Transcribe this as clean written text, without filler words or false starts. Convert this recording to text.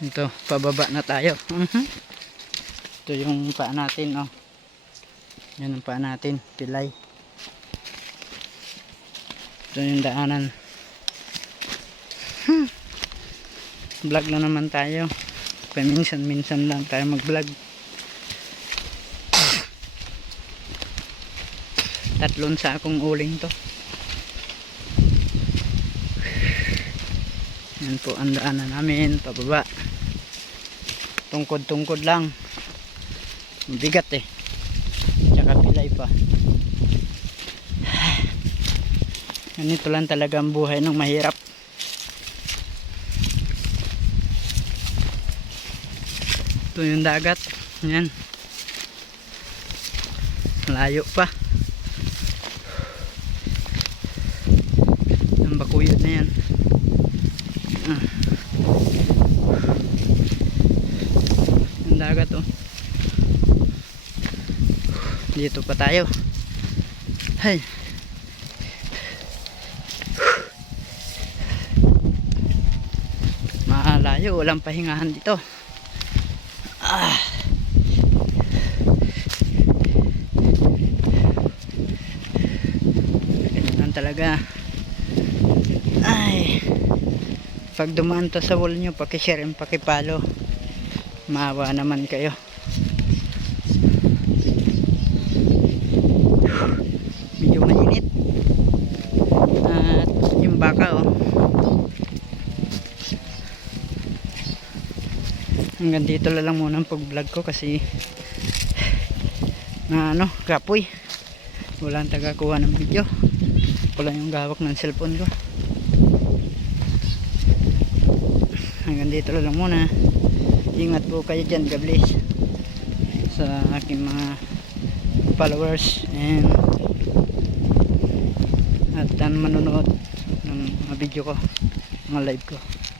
Ito, pababa na tayo. Ito yung paa natin, oh. Yan ang paa natin, pilay. Ito yung daanan. Vlog na naman tayo. Paminsan-minsan lang tayo mag-vlog. Tatlong sakong uling to. Yan po ang daanan namin, pababa. Tungkod-tungkod lang. Mabigat eh. Tsaka pilay pa. Ganito lang talaga ang buhay ng mahirap. Ito yung dagat. Yan. Malayo pa. Ang bakuyod na yan. Yung dagat oh. Dito pa tayo. Hay. Malayo, walang pahingahan dito. Ganyan talaga. Ay, pag dumaan to sa wall nyo, pakishare and pakipalo. Maawa naman kayo. Medyo mainit. At yung baka oh. Hanggang dito lang muna ang pag-vlog ko kasi na kapoy. Walang tagakuha ng video. Wala yung gawak ng cellphone ko. Hanggang dito lang muna. Ingat po kayo dyan. God bless sa aking mga followers and at manonood ng mga video ko, mga live ko.